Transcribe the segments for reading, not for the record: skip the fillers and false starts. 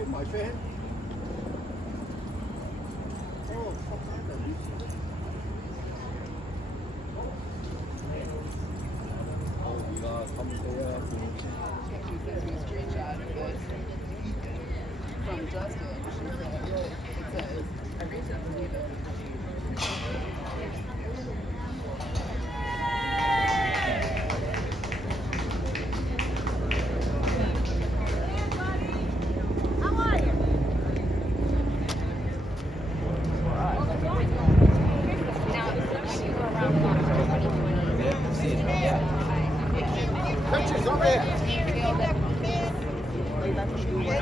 right, my friend. She sent me a screenshot of this from Justin. She said, it says, I reached out to believe it. Pictures over there.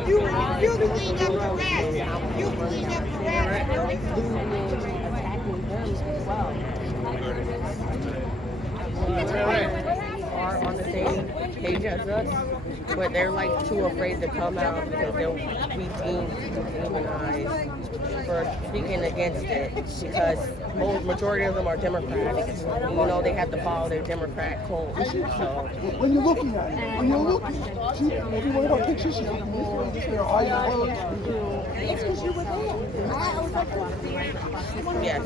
You clean up the rest. You clean up the rest. Attacking them as well. Are on the same page as us, but they're like too afraid to come out because they'll be deemed demonized for speaking against it because majority of them are Democrats. And, you know, they have to follow their Democrat code. So When you're looking at it, when you're looking, see, every one of our pictures, she's looking this way, this way, her eyes are closed. It's because you were there. I was like, yes.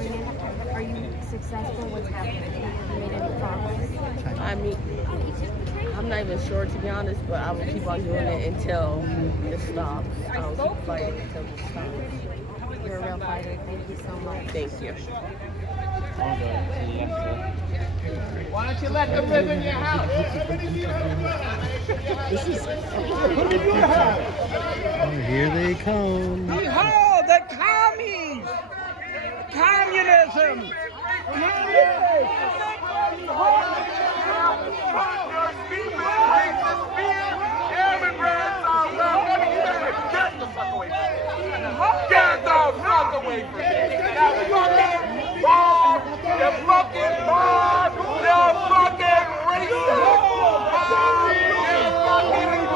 Are you successful? What's happening? Have you made any progress? I mean, I'm not even sure to be honest, but I will keep on doing it until it stops. I will keep fighting until it stops. You're a real fighter. Thank you so much. Thank you. Why don't you let them live in your house? This is what in your house. Here they come. Behold the commies! Communism! Get the fuck away from me. Get the fuck away from me. That fucking bomb, the fucking bomb, the fucking racist bomb, the fucking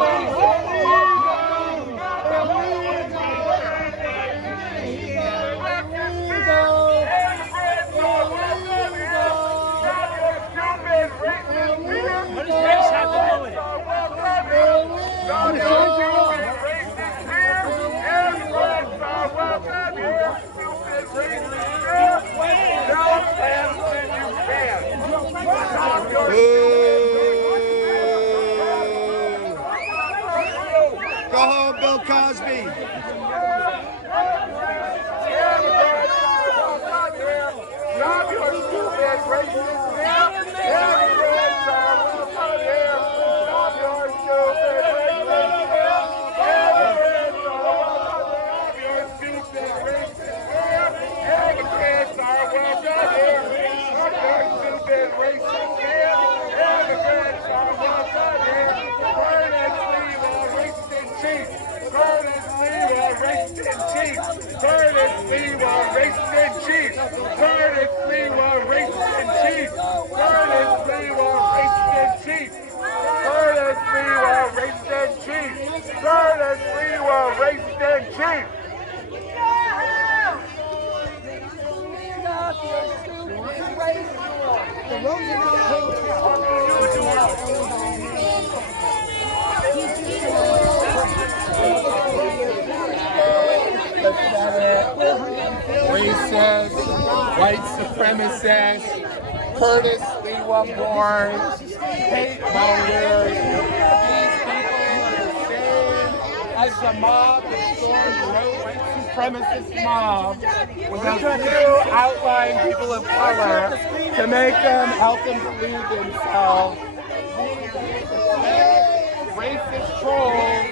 What does race have to do with it? Go home, Bill Cosby. Curtis Sliwa, racist in chief. Curtis Sliwa, racist in chief. Curtis Sliwa, racist in chief. Curtis Sliwa, racist in chief. Curtis Sliwa, racist in chief. Racist, white supremacist, Curtis Sliwa born, hate mongers. These people are the same as the mob that stormed the white supremacist mob with a few outlying people of color to make them help them believe themselves. Racist trolls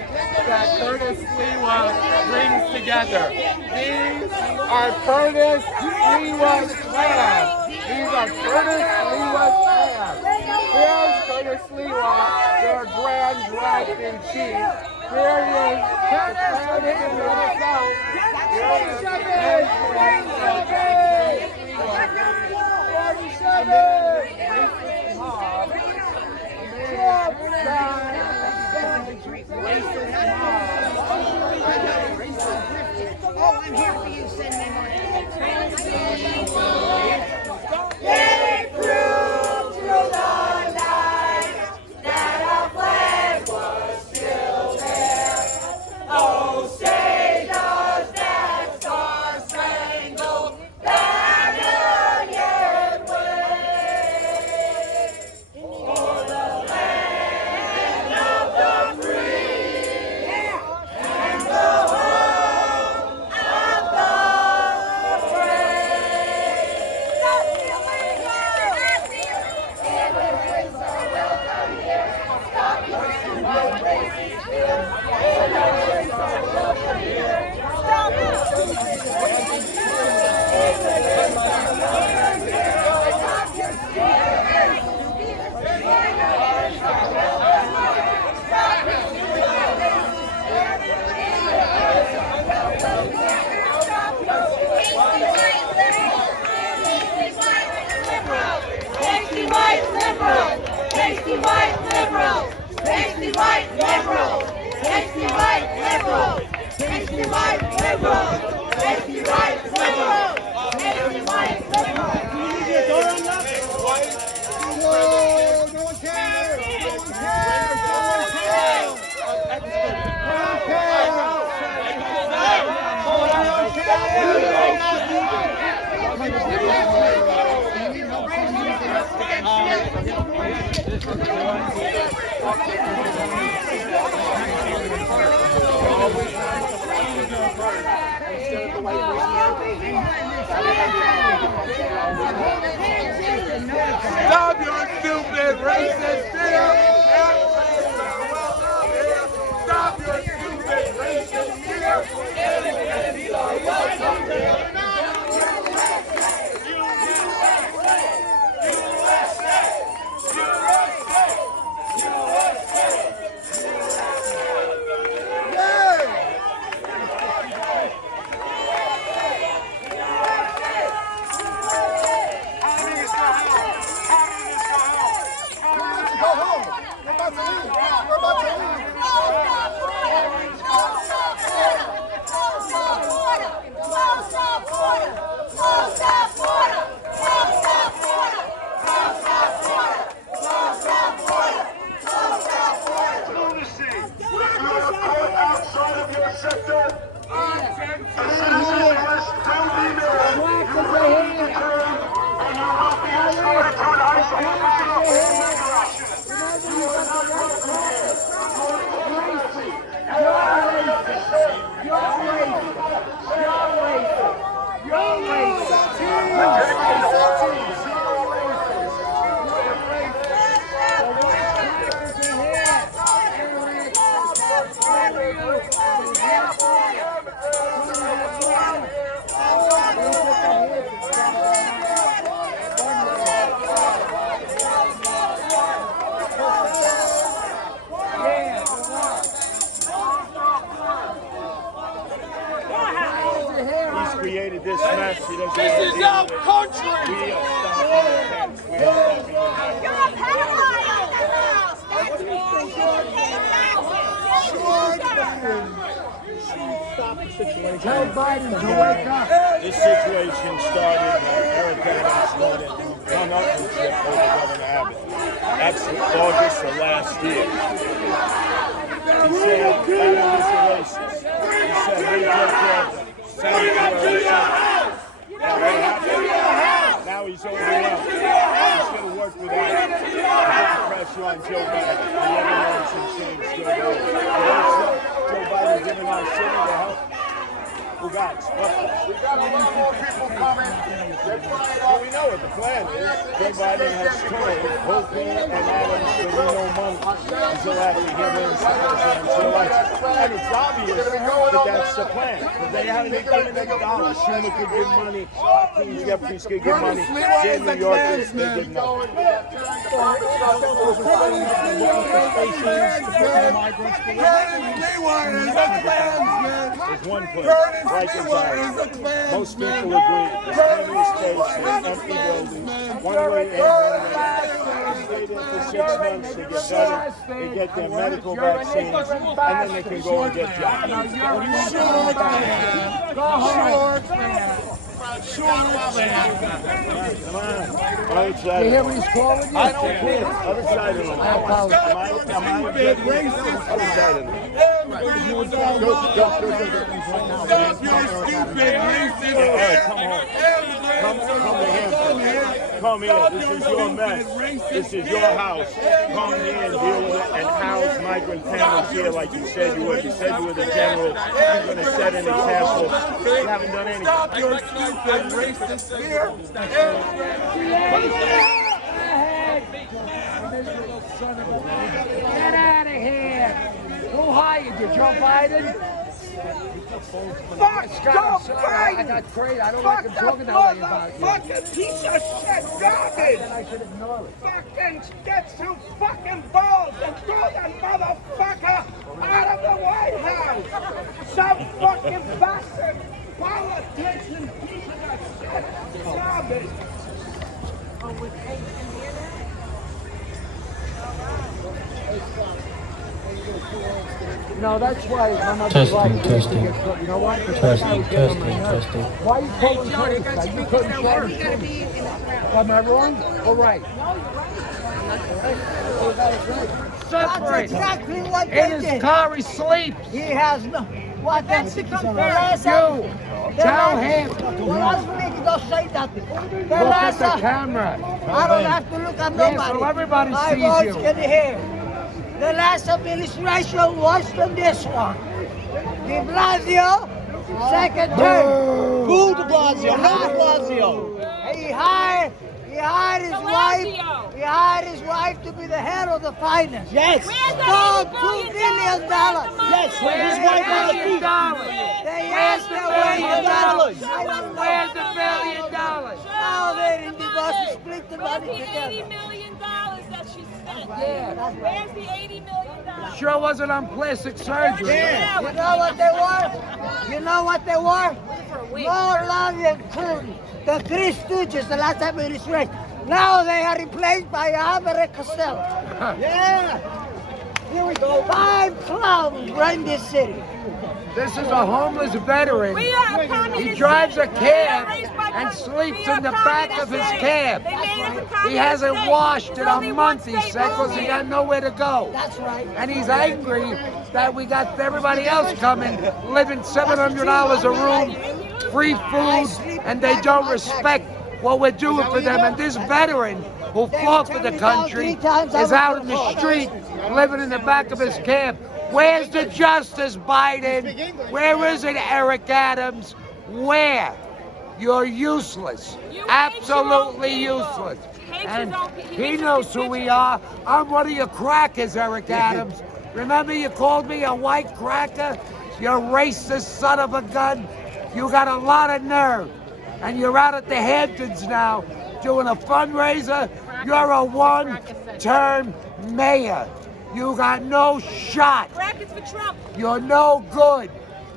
that Curtis Sliwa brings together. These are Curtis Sliwa's clan. These are Curtis Sliwa's clan. Here's Curtis Sliwa, their grand dragon chief. Here he is, the clan hidden in the south. Here is the clan racist mob. Oh, I'm here for you. Send me money. They proved through the night that our flag was still there. Oh, Stop your stupid racist fear! Stop your stupid racist fear! Created this mess. He doesn't This is our country! We are stopping the tanks. We are stopping the You're a pedophile in the house. That's Tell Biden to wake up. This situation started when Eric Adams started one upmanship over Governor Abbott. That's August of last year. He said Adam was a racist. He said we took care of them. Now he's overwhelmed. He's going to work with us. Put the pressure on Joe Biden. The evidence and change Joe Biden. Joe Biden giving our city the help. We got a lot more people coming. Well, we know what the plan is. Joe Biden has told Hope and Adams there will no money until after he gets the presidential election. And it's obvious that that's the plan. Because they haven't given any dollars. Schumer could give money. Hakeem Jeffries could give money. State New Yorkers, they give nothing. There's one place, like in Zion. Most people agree. There's plenty of space, there's empty buildings, one way in, one way out. They stay there for 6 months, they get vetted, they get their medical vaccines, and then they can go and get jobs. Come on. Other side. You hear what he's calling you? I don't care. Other side of the line. Am I racist? Other side of the line. Stop your stupid racist! Hey, come home. Come to him. Come here. This is your mess. This is your house. Come here and deal with it and house migrant families here like you said you would. You said you were the general. You're going to set an example. You haven't done anything. Stop your stupid racist fear! Get out of here. Who hired you, Joe Biden? Fuck Joe Biden! I got crazy. I don't like him talking that way about you. Fucking piece of shit garbage! I should ignore it. Fucking get some fucking balls and throw that motherfucker out of the White House! Some fucking bastard politician piece of shit garbage! No, that's why my mother's Testing, like, testing. you know what? Testing. Why are you calling Curtis? You couldn't share the truth. Am I wrong? All right. That's exactly what they In his did. car, he sleeps. He has no. What? That's the You. Tell him. Well, I was making don't say nothing. Look at the camera. I don't have to look at nobody. Yeah, so everybody My sees voice you. can hear. The last administration worse than this one. De Blasio, second term. Boo de Blasio, no de Blasio. He hired his wife to be the head of the finance. Yes. For $2 billion. Yes, his wife on the feet. They asked her where the dollars. Where's the $1 billion? Now they're in divorce and split the money Where's the together. $80 million that she spent? Yeah. Where's the $80 million? Sure wasn't on plastic surgery. Yeah. You know what they were? You know what they were? More LoBaido and Curtis, the Three Stooges, the last administration. Now they are replaced by Abbott Costello. Yeah. Here we go. 5 clowns run this city. This is a homeless veteran. We are a communist He drives a city. cab We are raised by and communists. sleeps We are in the back of his communist cab. state. They made us a He communist hasn't state. washed in There's a only month, one he state said, because rule he here. got nowhere to go. That's right. And he's angry that we got everybody else coming, living $700 a room, free food, and they don't respect what we're doing for them. And this veteran who fought for the country is out in the street, living in the back of his cab. Where's the justice, Biden? Where is it, Eric Adams? Where? You're useless. Absolutely useless. And he knows who we are. I'm one of your crackers, Eric Adams. Remember you called me a white cracker? You racist son of a gun. You got a lot of nerve. And you're out at the Hamptons now doing a fundraiser. You're a one-term mayor. You got no shot. Brackets for Trump. You're no good.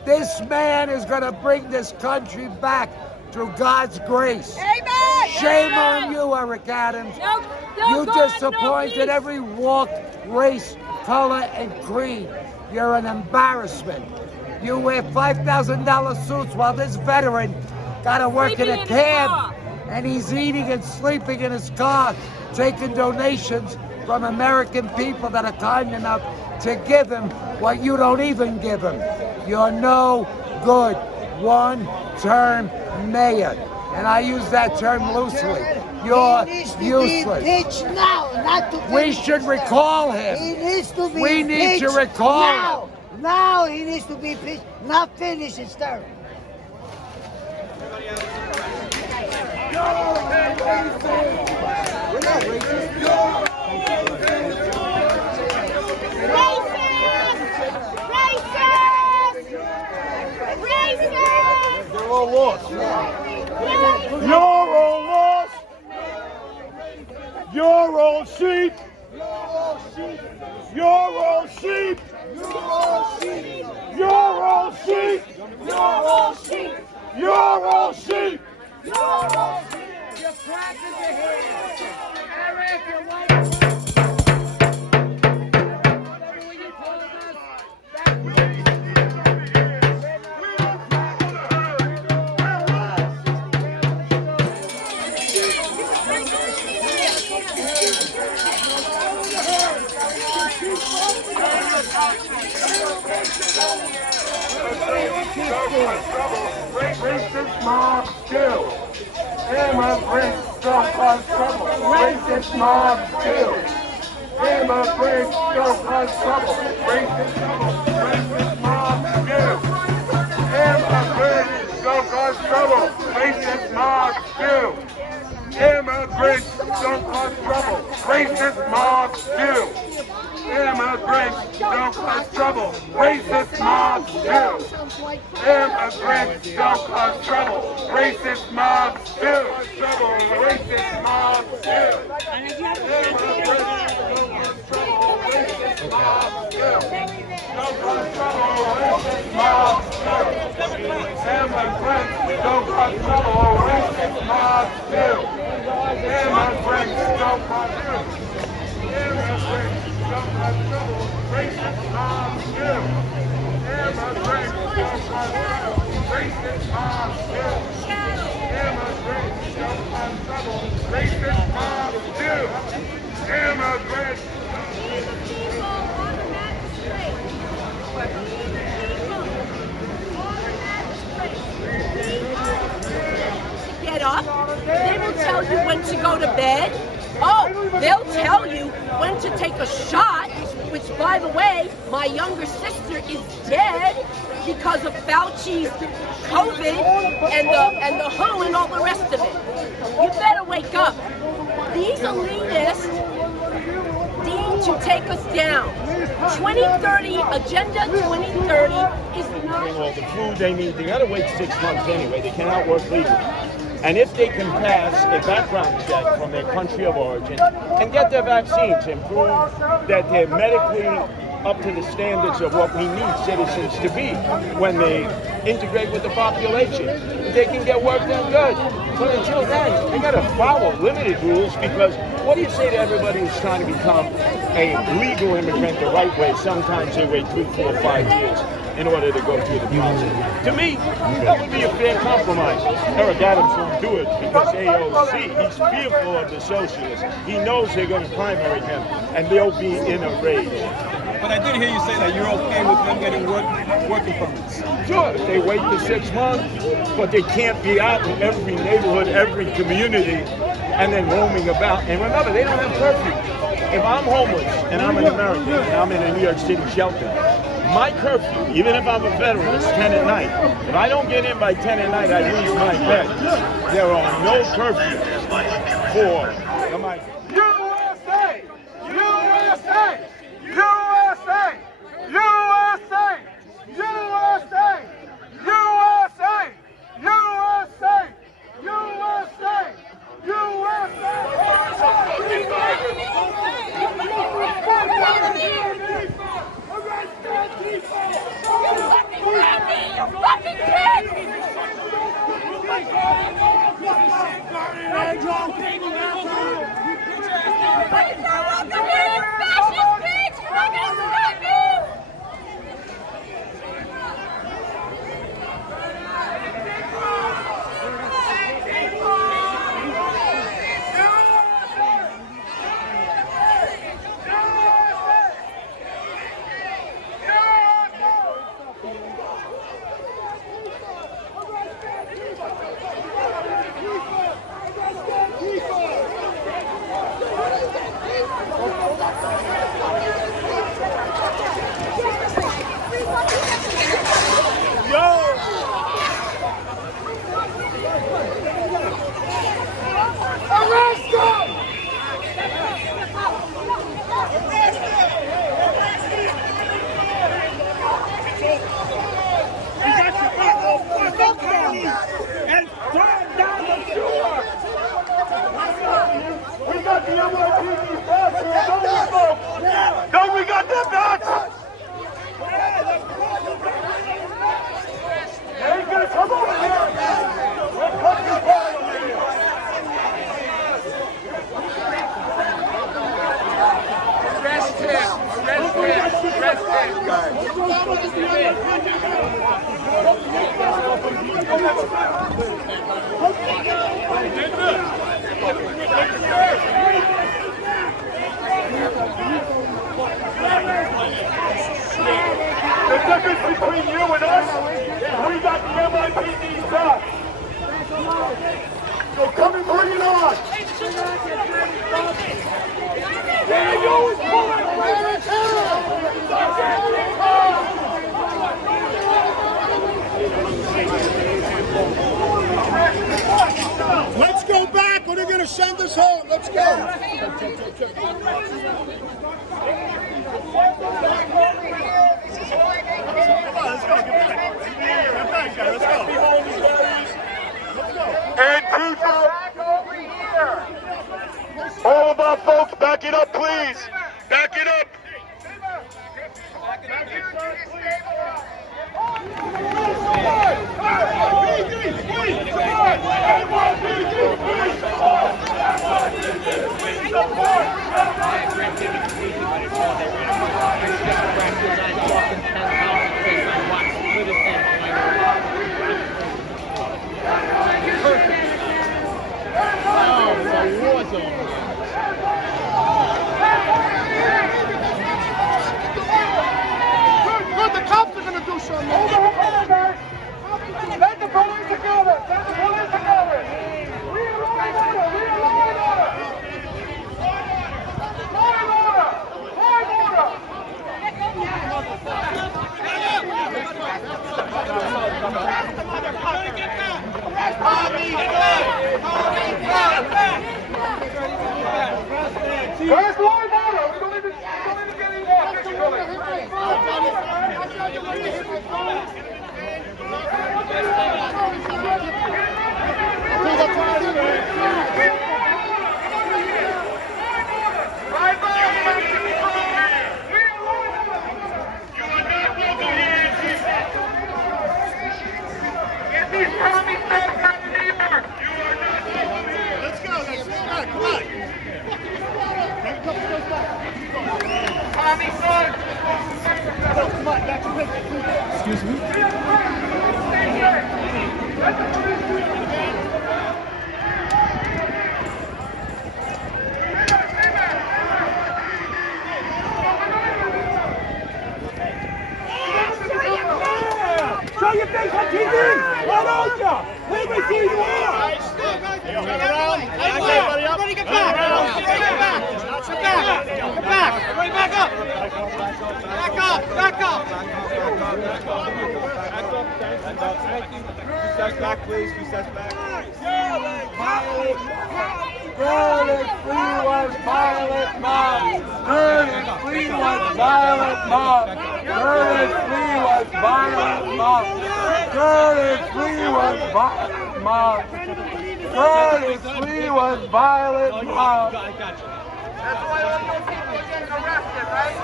This man is going to bring this country back through God's grace. Amen. Shame on you, Eric Adams. No You God, no disappointed peace. every walk, race, color, and creed. You're an embarrassment. You wear $5,000 suits while this veteran got to work in Sleeping a in his cab, car. and he's eating and sleeping in his car, taking donations from American people that are kind enough to give him what you don't even give him. You're no good one-term mayor. And I use that term loosely. You're He needs to useless. be impeached now, not to We finish should his term. recall He him. needs to be We need to impeached recall now. Now he needs to be impeached, not finish his term. They're all lost. You're all lost. You're all sheep. You're all sheep. You're all sheep. You're all sheep. You're all sheep. You're all sheep. You're all sheep. You're cracking your head. Eric, you're white. Whatever you told us, that's Racist mob still. Immigrants don't cause trouble. Racist mob still. Immigrants don't cause trouble. Racist mob still. Immigrants don't cause trouble. Racist mob still. Immigrants don't cause trouble. Racist mob still. Immigrants don't cause trouble. Racist mob still. Immigrants don't cause trouble. Racist mob still. Trouble. Racist mob still. Immigrants don't cause trouble. Racist mob still. Don't cause trouble. Racist mob still. Immigrants don't cause trouble. Racist mob still. Immigrants don't cause trouble. Immigrants don't cause trouble. Racist mob still. Immigrants don't cause trouble. Racist mob still. Immigrants don't cause trouble. Racist mob still. Immigrants. Get go to bed. Oh, they'll tell you when to take a shot, which, by the way, my younger sister is dead because of Fauci's COVID and the WHO and all the rest of it. You better wake up. These elitists need to take us down. 2030, Agenda 2030 is not... Well, the food they need, they got to wait 6 months anyway. They cannot work legally. And if they can pass a background check from their country of origin and get their vaccines and prove that they're medically up to the standards of what we need citizens to be when they integrate with the population, they can get work done good. But until then, they got to follow limited rules, because what do you say to everybody who's trying to become a legal immigrant the right way? Sometimes they wait 3, 4, 5 years in order to go through the process. To me, that would be a fair compromise. Eric Adams won't do it because AOC, he's fearful of the socialists. He knows they're going to primary him, and they'll be in a rage. But I did hear you say that you're okay with them getting working permits. Sure, if they wait the 6 months, but they can't be out in every neighborhood, every community, and then roaming about. And remember, they don't have curfew. If I'm homeless and I'm an American and I'm in a New York City shelter, my curfew, even if I'm a veteran, is 10 at night. If I don't get in by 10 at night, I lose my bed. There are no curfews for the migrants. USA! USA! USA! USA! USA! USA! USA! USA! The difference between you and us is we got the MIPD stuff. So come and bring it on. Yeah, you always pull it away from Let's go back or they're going to send us home. Let's go. Antifa, all of our folks, back it up, please. Back it up. Good, the cops are going to do something. Where's LoBaido? We don't even get any more pictures of it. Let's go. Come on. Excuse me? Show your face on TV! Why don't you? Let me see who you are! Turn around. Everybody get back! Everybody get back! Get back! Get back! Everybody back up! Back up! Back up! Recess back, please. Recess back. Curtis Sliwa's violent mob. Curtis Sliwa's violent mob. Curtis Sliwa's violent mob. Curtis Sliwa's violent mob. Curtis Sliwa's violent mob. I got you. That's why all those people are getting arrested, right?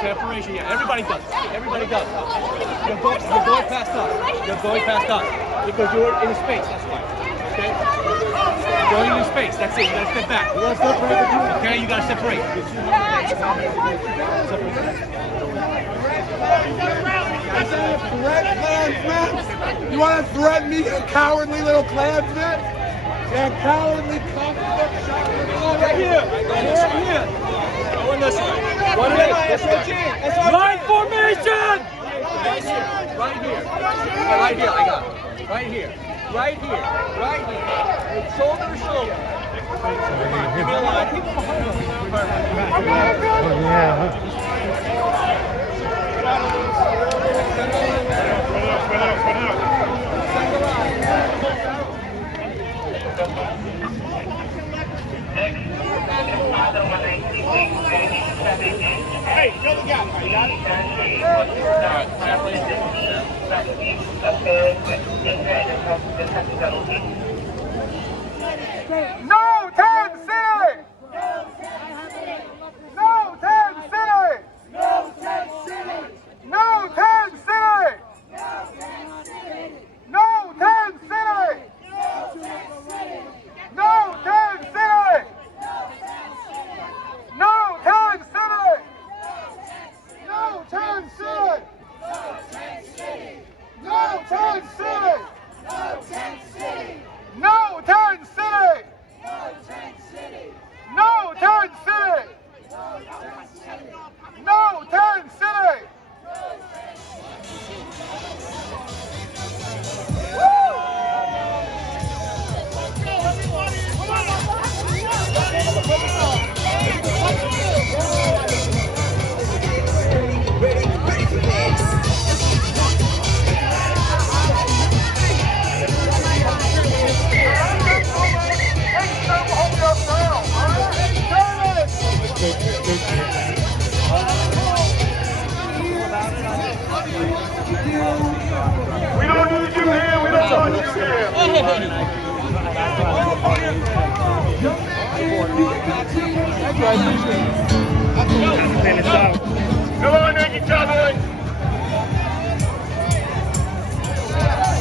Separation, yeah. Everybody does. Everybody does. You're going past us. You're going past us. Because you're in space, that's why. Okay? You're going into space, that's it. You gotta step back. Okay, you gotta separate. You want to threaten me, you cowardly little Klansman? You cowardly cocksucker! Right here. Go in this way. What is it? Line formation! Right here. Right here, I got it. Right here. Right here. Right here. Shoulder to shoulder. Come on, give me a line. Hey, fill the gap. You got it? No tent city! No tent city! No tent city! No tent city! No tent city! No tent city! No tent city! No tent city! No tent city! No tent city! No tent city! No tent city! We don't need you here. We don't want you here. Come on, Nicky Cowboy.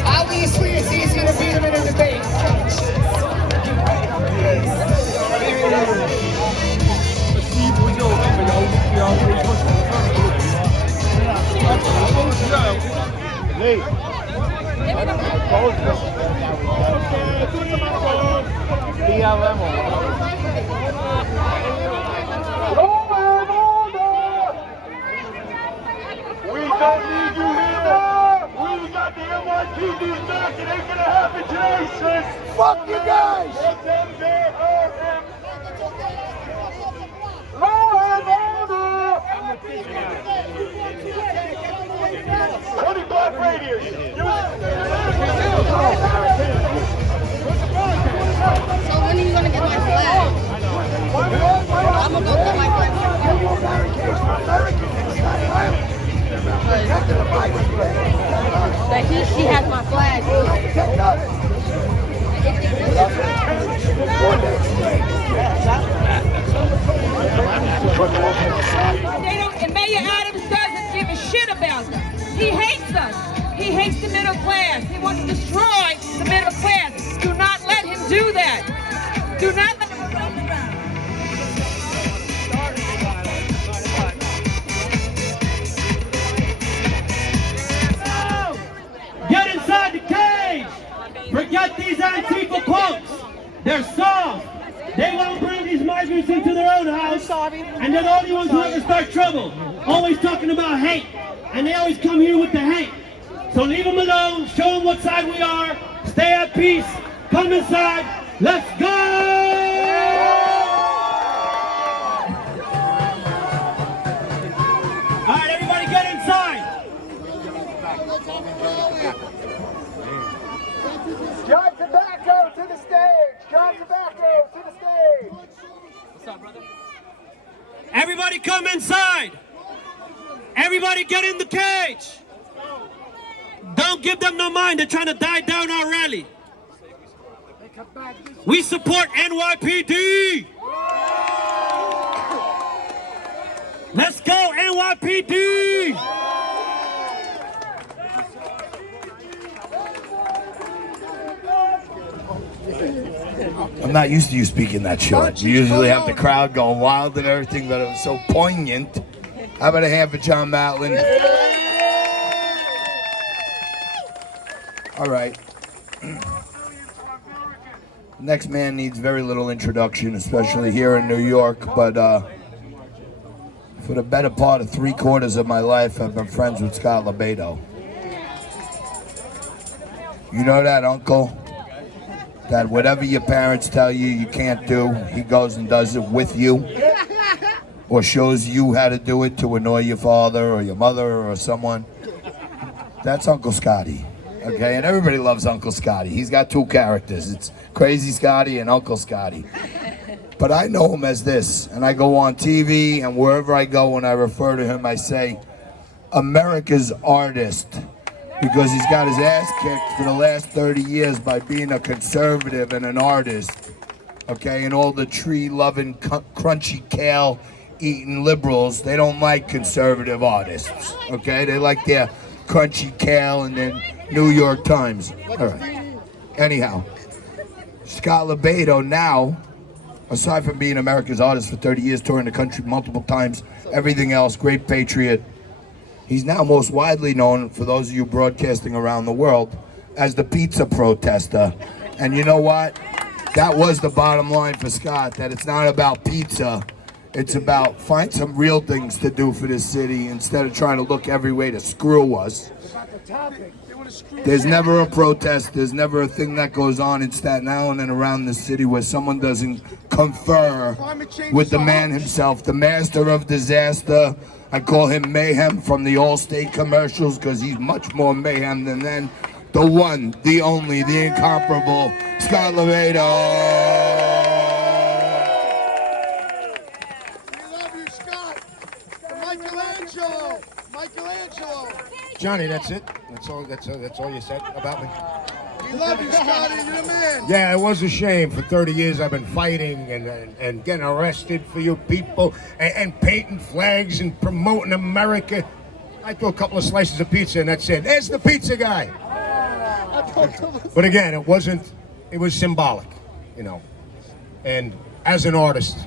Obviously, it's easy to beat him in a debate. Lee. We don't need you here. We got the NYPD back. It ain't gonna happen today, sis. Fuck you guys. Let them there, hurt him. Law and order. 20 black radius. she has my flag. They don't, and Mayor Adams doesn't give a shit about them. He hates us. He hates the middle class. He wants to destroy the middle class. Do not let him do that. Do not let him. Get inside the cage! Forget these Antifa punks! They're soft! They won't bring these migrants into their own house, and they're the only ones who ever start trouble. Always talking about hate, and they always come here with the hate. So leave them alone, show them what side we are, stay at peace, come inside, let's go! All right, everybody get inside. John Tobacco to the stage! John Tobacco to the stage! What's up, brother? Everybody come inside. Everybody get in the cage. Don't give them no mind. They're trying to die down our rally. We support NYPD. Let's go, NYPD. I'm not used to you speaking that short. You usually have the crowd going wild and everything, but it was so poignant. How about a hand for John Matlin? All right. Next man needs very little introduction, especially here in New York, but for the better part of 3/4 of my life, I've been friends with Scott LoBaido. You know that, Uncle? That whatever your parents tell you you can't do, he goes and does it with you, or shows you how to do it to annoy your father or your mother or someone. That's Uncle Scotty, okay? And everybody loves Uncle Scotty. He's got two characters. It's Crazy Scotty and Uncle Scotty. But I know him as this, and I go on TV, and wherever I go when I refer to him, I say, America's artist. Because he's got his ass kicked for the last 30 years by being a conservative and an artist, okay? And all the tree-loving, crunchy kale-eating liberals, they don't like conservative artists, okay? They like their crunchy kale and then New York Times. All right. Anyhow, Scott LoBaido now, aside from being America's artist for 30 years, touring the country multiple times, everything else, great patriot, he's now most widely known, for those of you broadcasting around the world, as the pizza protester. And you know what? That was the bottom line for Scott, that it's not about pizza. It's about find some real things to do for this city instead of trying to look every way to screw us. There's never a protest, there's never a thing that goes on in Staten Island and around the city where someone doesn't confer with the man himself, the master of disaster. I call him Mayhem from the Allstate commercials because he's much more mayhem than then. The one, the only, the incomparable, Scott LoBaido. We love you, Scott. Michelangelo. Michelangelo. Johnny, that's it. That's all you said about me. We love you, Scotty. You're the man. Yeah, it was a shame. For 30 years I've been fighting and getting arrested for you people and painting flags and promoting America. I threw a couple of slices of pizza and that's it. There's the pizza guy. But again, it was symbolic, you know. And as an artist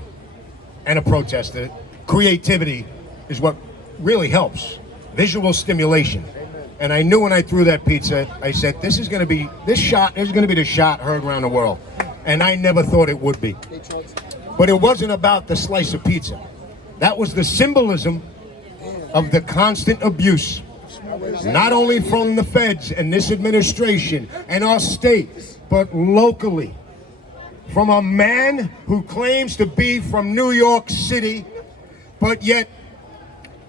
and a protester, creativity is what really helps. Visual stimulation. And I knew when I threw that pizza, I said, this is gonna be the shot heard around the world. And I never thought it would be. But it wasn't about the slice of pizza. That was the symbolism of the constant abuse, not only from the feds and this administration and our state, but locally. From a man who claims to be from New York City, but yet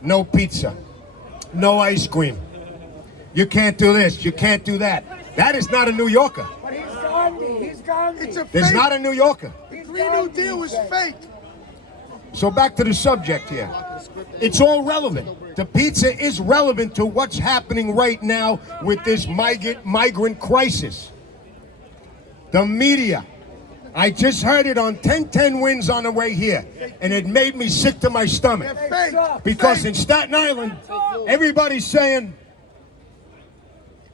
no pizza, no ice cream. You can't do this, you can't do that. That is not a New Yorker. But he's Gandhi. He's Gandhi. It's a There's fake. not a New Yorker. Green New Deal was fake. So back to the subject here. It's all relevant. The pizza is relevant to what's happening right now with this migrant crisis. The media. I just heard it on 1010 Wins on the way here, and it made me sick to my stomach. Because in Staten Island, everybody's saying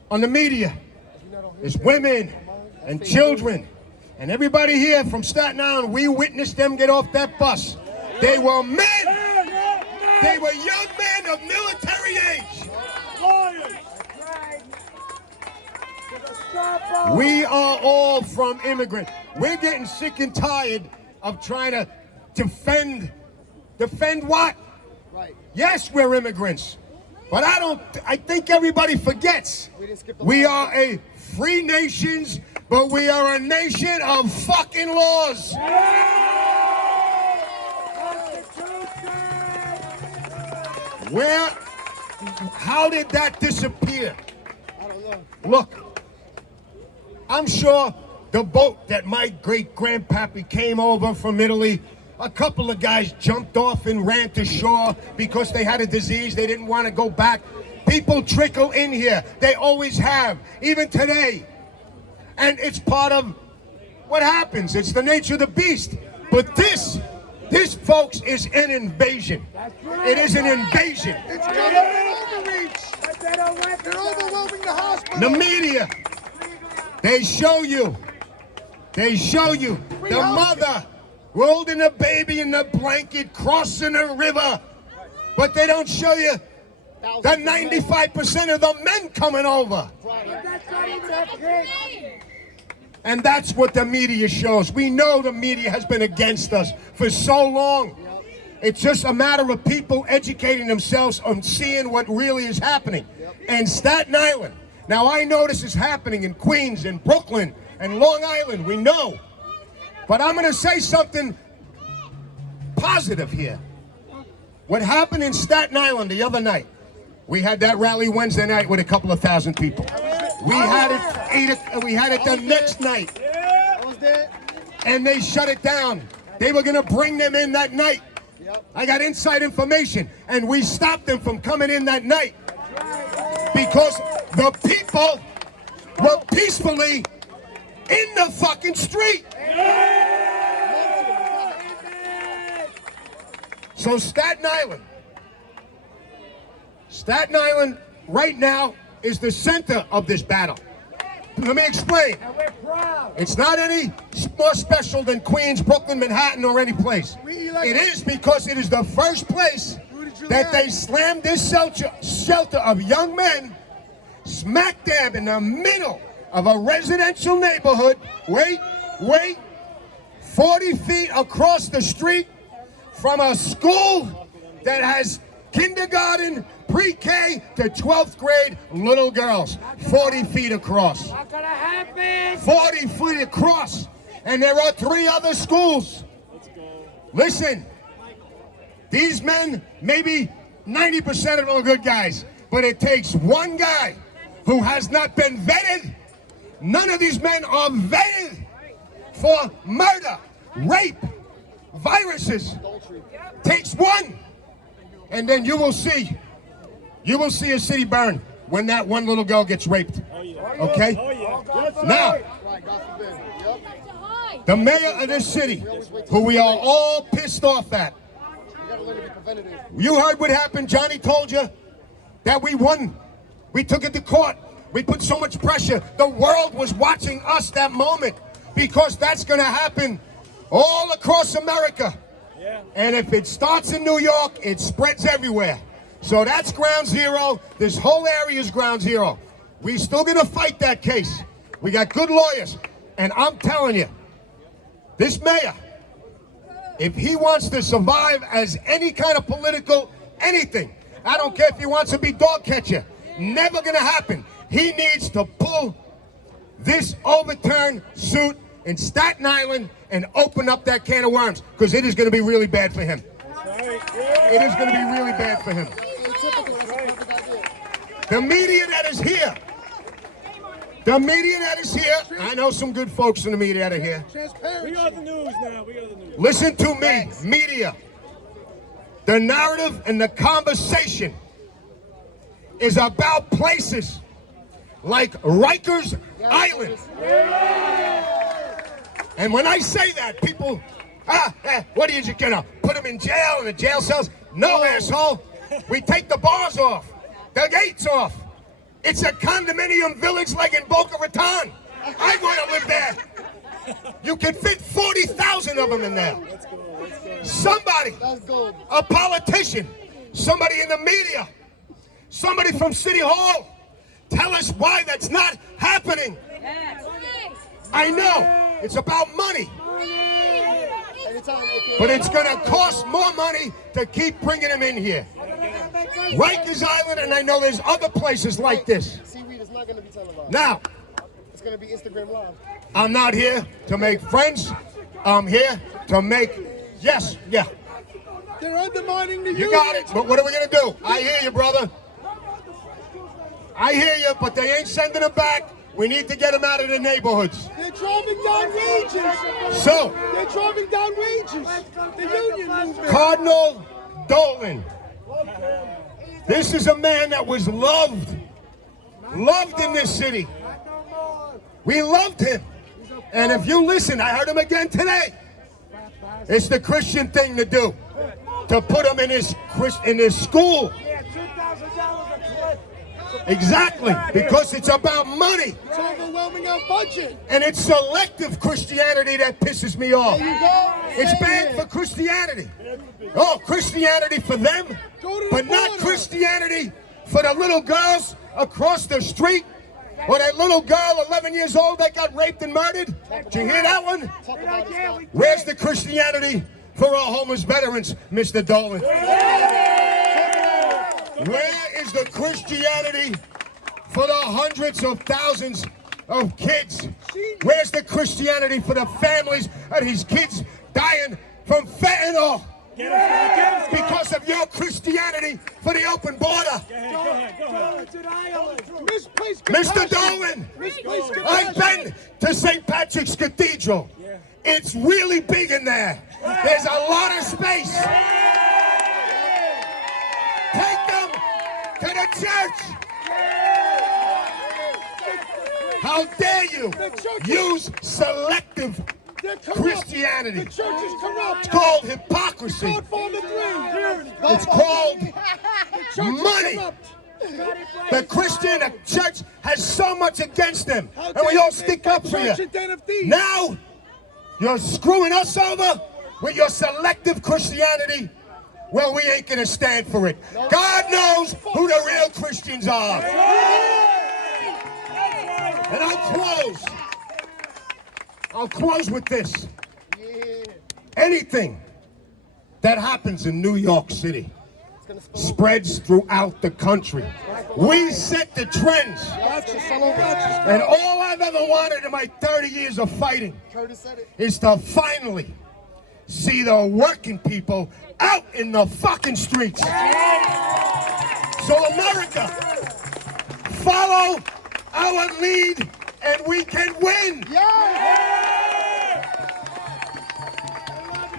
on the media, there's women and children. And everybody here from Staten Island, we witnessed them get off that bus. They were men. They were young men of military age. We are all from immigrants. We're getting sick and tired of trying to defend what? Yes, we're immigrants. But I think everybody forgets. We are a free nation, but we are a nation of fucking laws. How did that disappear? I don't know. Look, I'm sure the boat that my great-grandpappy came over from Italy, a couple of guys jumped off and ran to shore because they had a disease. They didn't want to go back. People trickle in here. They always have, even today. And it's part of what happens. It's the nature of the beast. But this, folks, is an invasion. It is an invasion. It's government overreach. They're overwhelming the hospital. The media, they show you the mother holding a baby in the blanket, crossing a river. But they don't show you the 95% of the men coming over. And that's what the media shows. We know the media has been against us for so long. It's just a matter of people educating themselves on seeing what really is happening. And Staten Island. Now I know this is happening in Queens and Brooklyn and Long Island. We know. But I'm going to say something positive here. What happened in Staten Island the other night, we had that rally Wednesday night with a couple of thousand people. We had it the next night. And they shut it down. They were going to bring them in that night. I got inside information, and we stopped them from coming in that night because the people were peacefully in the fucking street. So Staten Island right now is the center of this battle. Let me explain. It's not any more special than Queens, Brooklyn, Manhattan, or any place. It is because it is the first place that they slammed this shelter of young men smack dab in the middle of a residential neighborhood. Wait, 40 feet across the street from a school that has kindergarten, pre-K to 12th grade little girls. 40 feet across. Not gonna happen. 40 feet across. And there are 3 other schools. Let's go. Listen, these men, maybe 90% of them are good guys, but it takes one guy who has not been vetted. None of these men are vetted for murder, rape, viruses. Takes one. And then you will see a city burn when that one little girl gets raped. Okay? Now, the mayor of this city, who we are all pissed off at. You heard what happened. Johnny told you that we won. We took it to court. We put so much pressure. The world was watching us that moment because that's going to happen all across America. And if it starts in New York, it spreads everywhere. So that's ground zero. This whole area is ground zero. We're still going to fight that case. We got good lawyers. And I'm telling you, this mayor, if he wants to survive as any kind of political anything, I don't care if he wants to be dog catcher, never going to happen. He needs to pull this overturned suit in Staten Island and open up that can of worms, because it is going to be really bad for him. It is going to be really bad for him. The media that is here, I know some good folks in the media that are here. We got the news now. Listen to me, media. The narrative and the conversation is about places like Rikers Island. And when I say that, people, what are you gonna put them in jail, in the jail cells? No, asshole. We take the bars off, the gates off. It's a condominium village like in Boca Raton. I want to live there. You can fit 40,000 of them in there. Somebody, a politician, somebody in the media, somebody from City Hall, tell us why that's not happening. I know, it's about money. But it's going to cost more money to keep bringing them in here. Rikers Island, and I know there's other places like this. Seaweed is not going to be televised. Now, it's going to be Instagram Live. I'm not here to make friends. I'm here to make, yes, yeah. They're undermining the You got it, but what are we going to do? I hear you, brother. I hear you, but they ain't sending them back. We need to get them out of the neighborhoods. They're driving down wages. So, they're driving down wages. The union movement. Cardinal Dolan. This is a man that was loved in this city. We loved him. And if you listen, I heard him again today. It's the Christian thing to do, to put him in his school. Exactly, because it's about money. It's overwhelming our budget. And it's selective Christianity that pisses me off. There you go. It's bad for Christianity. Oh, Christianity for them, but not Christianity for the little girls across the street, or that little girl, 11 years old, that got raped and murdered. Did you hear that one? Where's the Christianity for our homeless veterans, Mr. Dolan? Where is the Christianity for the hundreds of thousands of kids? Where's the Christianity for the families of these kids dying from fentanyl? Because of your Christianity for the open border. Mr. Dolan, I've been to St. Patrick's Cathedral. It's really big in there. There's a lot of space. Take them to the church. How dare you use selective Christianity? The church is corrupt. It's called hypocrisy. It's called money. The Christian church has so much against them, and we all stick up for you. Now, you're screwing us over with your selective Christianity. Well, we ain't gonna stand for it. God knows who the real Christians are. And I'll close with this. Anything that happens in New York City spreads throughout the country. We set the trends. And all I've ever wanted in my 30 years of fighting is to finally see the working people out in the fucking streets. So America, follow our lead and we can win.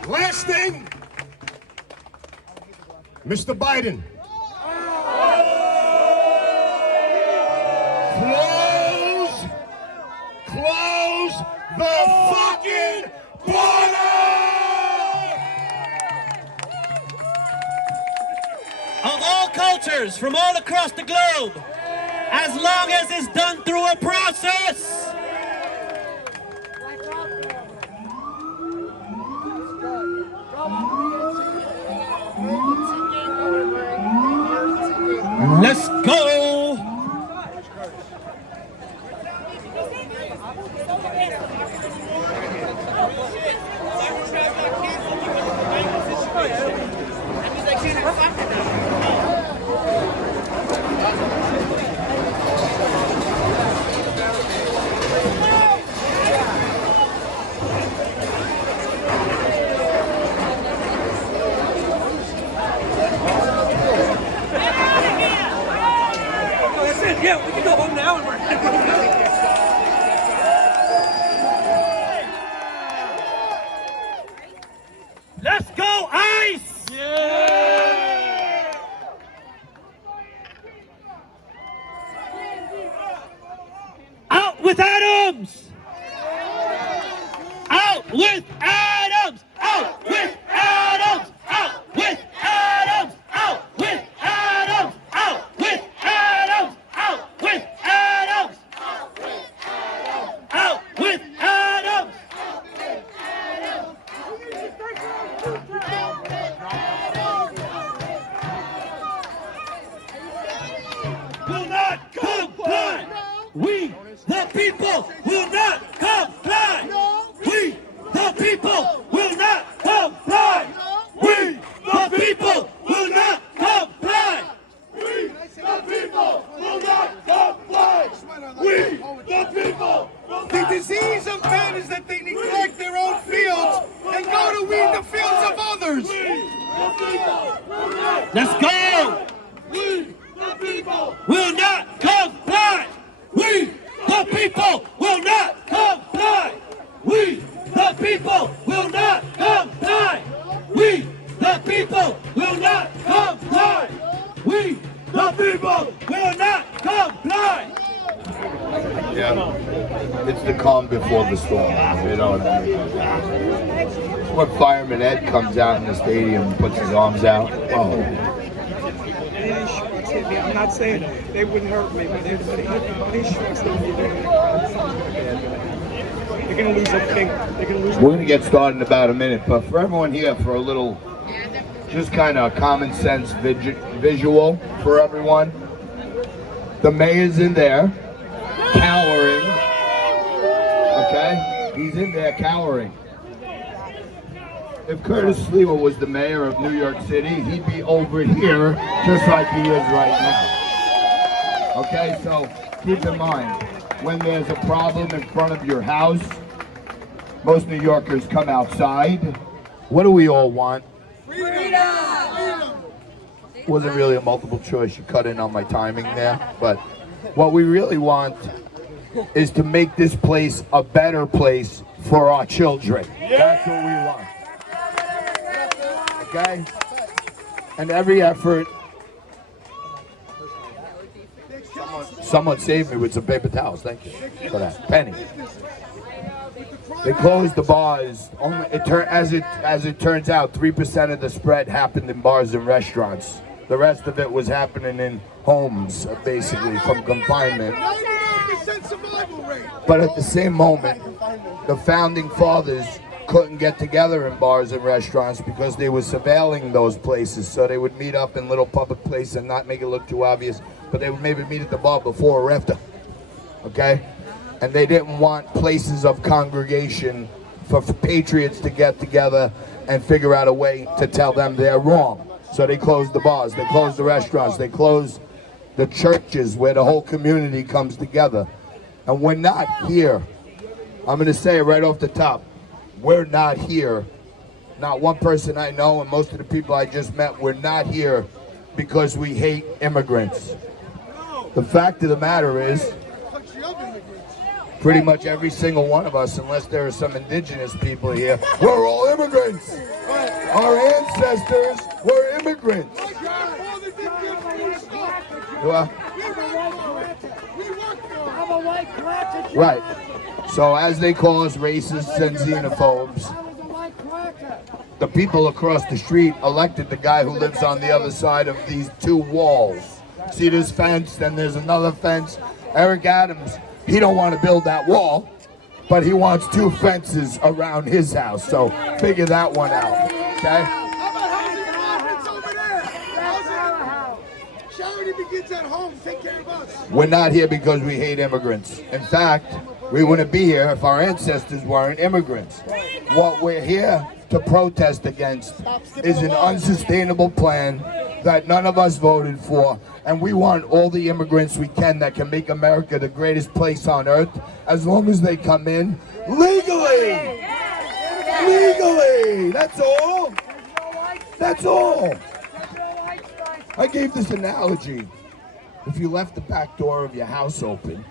Last thing, Mr. Biden, close the fucking border! Of all cultures from all across the globe, as long as it's done through a process. Let's go! with Adams! Out with Adams! Out with Adams! Out with Adams! Out with Adams! Out with Adams! Out with Adams! Out with Adams! Will not comply! We, the people, will not comply! We, the people, will not comply! We, the people, will not comply! We, the people, will not comply! We, the people, The disease of men is that they neglect their own fields and go to weed the fields of others. let's go! We, the people, Will not comply! We, the people, will not comply! We, the people, will not comply! We, the people, will not comply! We, the people, will not comply! Yeah, it's the calm before the storm, you know what I mean? When Fireman Ed comes out in the stadium and puts his arms out, oh. I'm not saying they wouldn't hurt me, but they're going to lose everything. They're going to lose. We're going to get started in about a minute, but for everyone here, for a little, just kind of common sense visual for everyone. The mayor's in there, cowering, okay? He's in there cowering. If Curtis Sliwa was the mayor of New York City, he'd be over here just like he is right now. Okay, so keep in mind, when there's a problem in front of your house, most New Yorkers come outside. What do we all want? freedom! Wasn't really a multiple choice. You cut in on my timing there. But what we really want is to make this place a better place for our children. That's what we want. Okay? And every effort. Someone saved me with some paper towels. Thank you for that. Penny. They closed the bars. Only as it turns out, 3% of the spread happened in bars and restaurants. The rest of it was happening in homes, basically, from confinement. 99% survival rate. But at the same moment, the founding fathers couldn't get together in bars and restaurants because they were surveilling those places. So they would meet up in little public places and not make it look too obvious, but they would maybe meet at the bar before or after. Okay? And they didn't want places of congregation for patriots to get together and figure out a way to tell them they're wrong. So they closed the bars, they closed the restaurants, they closed the churches where the whole community comes together. And we're not here. I'm going to say it right off the top. We're not here. Not one person I know, and most of the people I just met, we're not here because we hate immigrants. The fact of the matter is, pretty much every single one of us, unless there are some indigenous people here, we're all immigrants. Our ancestors were immigrants. Well, right. So as they call us racists and xenophobes, the people across the street elected the guy who lives on the other side of these two walls. See this fence, then there's another fence. Eric Adams, he don't want to build that wall, but he wants two fences around his house. So figure that one out, okay? How about housing profits over there? Charity begins at home. Take care of us. We're not here because we hate immigrants. In fact, we wouldn't be here if our ancestors weren't immigrants. What we're here to protest against is an unsustainable plan that none of us voted for, and we want all the immigrants we can that can make America the greatest place on earth, as long as they come in legally. Legally, that's all. That's all. I gave this analogy. If you left the back door of your house open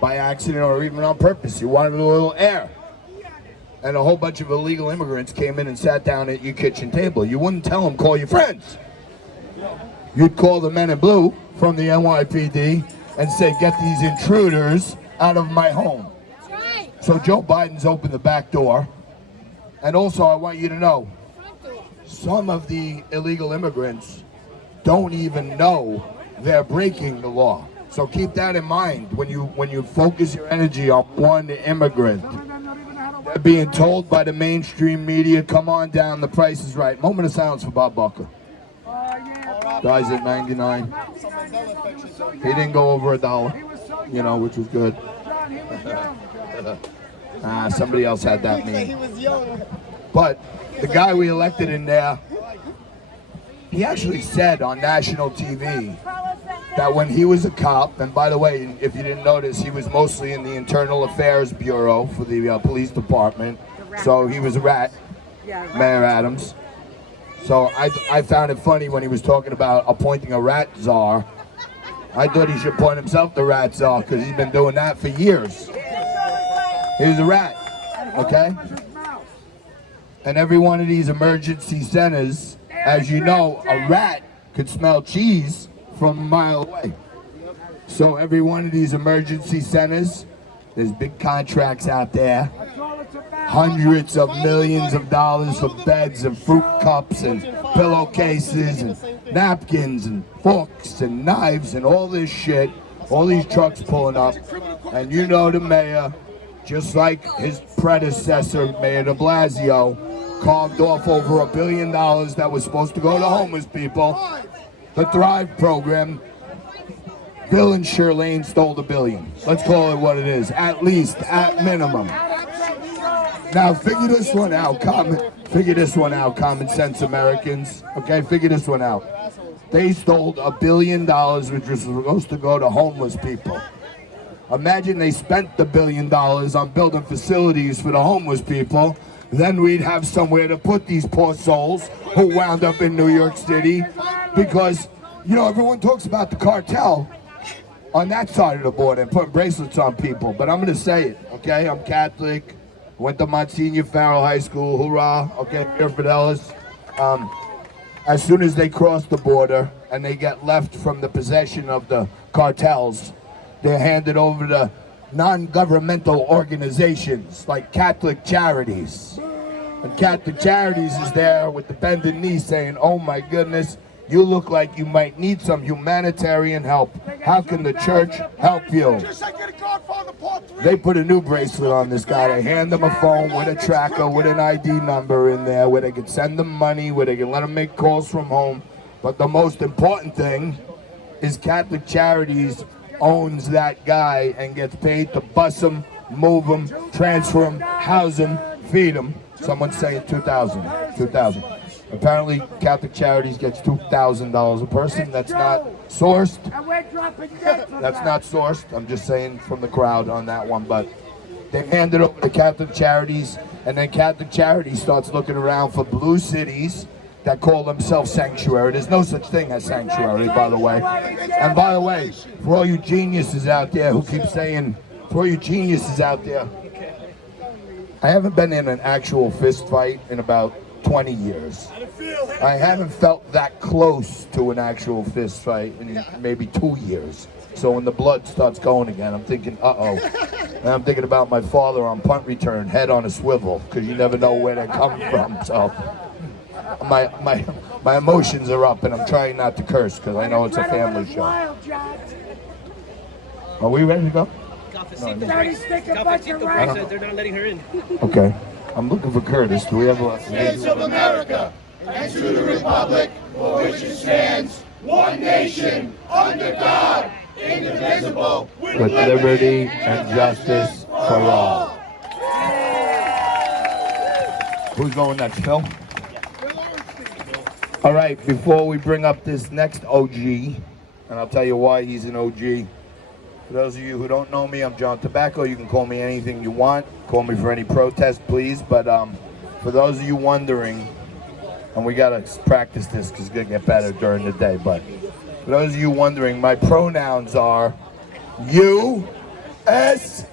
by accident or even on purpose, you wanted a little air, and a whole bunch of illegal immigrants came in and sat down at your kitchen table, you wouldn't tell them, call your friends. You'd call the men in blue from the NYPD and say, get these intruders out of my home. So Joe Biden's opened the back door. And also I want you to know, some of the illegal immigrants don't even know they're breaking the law. So keep that in mind when you focus your energy on one immigrant. They're being told by the mainstream media, come on down, the price is right. Moment of silence for Bob Barker. Guys at 99. He didn't go over $1, you know, which was good. Somebody else had that meme. But the guy we elected in there, he actually said on national TV that when he was a cop, and by the way, if you didn't notice, he was mostly in the Internal Affairs Bureau for the police department, so he was a rat, Mayor Adams. So I found it funny when he was talking about appointing a rat czar. I thought he should appoint himself the rat czar because he's been doing that for years. He was a rat, okay? And every one of these emergency centers, as you know, a rat could smell cheese from a mile away. So every one of these emergency centers, there's big contracts out there, hundreds of millions of dollars for beds and fruit cups and pillowcases and napkins and forks and knives and all this shit, all these trucks pulling up. And you know the mayor, just like his predecessor, Mayor de Blasio, carved off over $1 billion that was supposed to go to homeless people. The Thrive program, Bill and Shirlane stole $1 billion. Let's call it what it is, at least, at minimum. Now figure this one out, common sense Americans. Okay, figure this one out. They stole $1 billion, which was supposed to go to homeless people. Imagine they spent the $1 billion on building facilities for the homeless people. Then we'd have somewhere to put these poor souls who wound up in New York City, because, you know, everyone talks about the cartel on that side of the border and putting bracelets on people, but I'm gonna say it, okay? I'm Catholic, went to Monsignor Farrell High School, hoorah, okay, here Fidelis. As soon as they cross the border and they get left from the possession of the cartels, they're handed over to non-governmental organizations like Catholic Charities. And Catholic Charities is there with the bended knee saying, oh my goodness, you look like you might need some humanitarian help. How can the church help you? They put a new bracelet on this guy. They hand them a phone with a tracker, with an ID number in there, where they can send them money, where they can let them make calls from home. But the most important thing is Catholic Charities owns that guy and gets paid to bus him, move him, transfer him, house him, feed him. Someone's saying $2,000. Apparently, Catholic Charities gets $2,000 a person. That's not sourced. That's not sourced. I'm just saying from the crowd on that one. But they hand it over to Catholic Charities, and then Catholic Charities starts looking around for blue cities that call themselves sanctuary. There's no such thing as sanctuary, by the way. And by the way, for all you geniuses out there who keep saying, I haven't been in an actual fist fight in about 20 years. I haven't felt that close to an actual fist fight in maybe 2 years. So when the blood starts going again, I'm thinking, uh-oh. And I'm thinking about my father on punt return, head on a swivel, because you never know where they come from. So my emotions are up, and I'm trying not to curse because I know it's a family show. Are we ready to go? They're not letting her in. Okay. I'm looking for Curtis. Do we have a... States of America, and to the republic for which it stands, one nation, under God, indivisible, with liberty and justice for all. Who's going next, Phil? All right, before we bring up this next OG, and I'll tell you why he's an OG. For those of you who don't know me, I'm John Tobacco. You can call me anything you want. Call me for any protest, please. But for those of you wondering, and we got to practice this because it's going to get better during the day, but for those of you wondering, my pronouns are USA,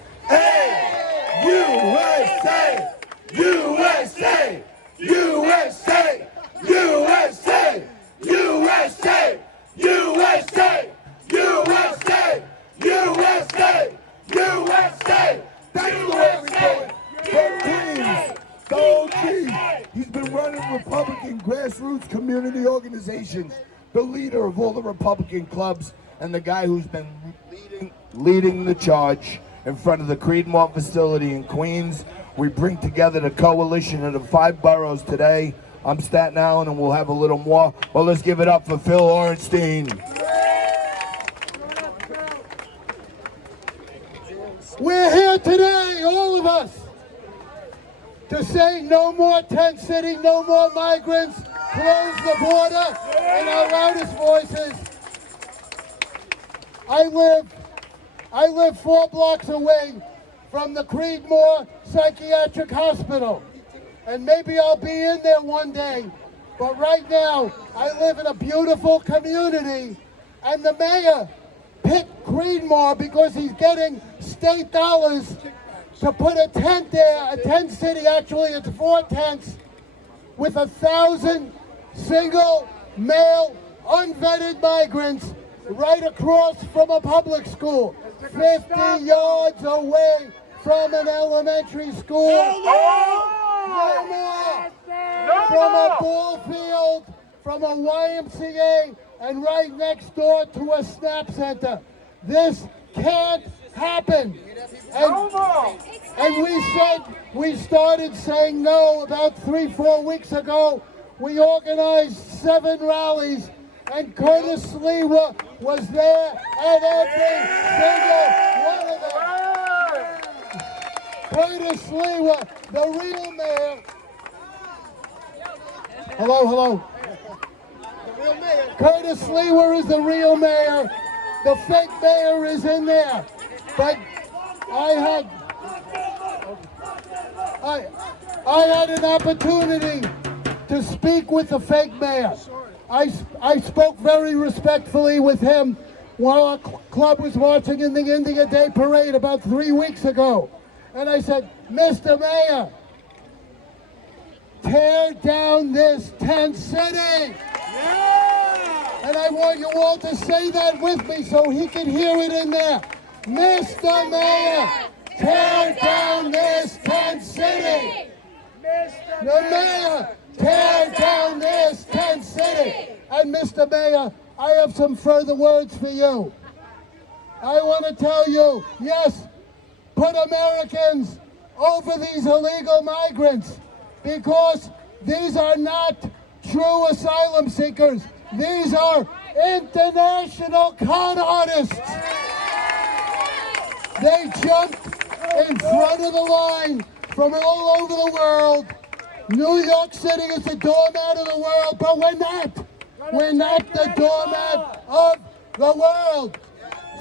USA, USA, USA, USA, USA, USA, USA, USA, USA. USA! That's the way we do it! But Queens, the OG, he's been running Republican grassroots community organizations, the leader of all the Republican clubs, and the guy who's been leading the charge in front of the Creedmoor facility in Queens. We bring together the coalition of the 5 boroughs today. I'm Staten Island, and we'll have a little more. Well, let's give it up for Phil Orenstein. We're here today, all of us, to say no more tent sitting, no more migrants, close the border in our loudest voices. I live 4 blocks away from the Creedmoor Psychiatric Hospital, and maybe I'll be in there one day, but right now I live in a beautiful community, and the mayor picked Creedmoor because he's getting state dollars to put a tent there, a tent city. Actually it's 4 tents with 1,000 single male unvetted migrants right across from a public school, 50 yards away from an elementary school. No more. From a ball field, from a YMCA, and right next door to a SNAP center. This can't happen. And we started saying no about 3-4 weeks ago. We organized 7 rallies, and Curtis Sliwa was there at every single one of them. Curtis Sliwa, the real mayor. Hello. Curtis Sliwa is the real mayor. The fake mayor is in there. But I had an opportunity to speak with the fake mayor. I spoke very respectfully with him while our club was watching in the India Day Parade about 3 weeks ago. And I said, Mr. Mayor, tear down this tent city. And I want you all to say that with me so he can hear it in there. Mr. Mayor, tear down this tent city. The mayor, tear down this tent city. And Mr. Mayor, I have some further words for you. I want to tell you, yes, put Americans over these illegal migrants, because these are not true asylum seekers. These are international con artists. They jumped in front of the line from all over the world. New York City is the doormat of the world, but we're not. We're not the doormat of the world.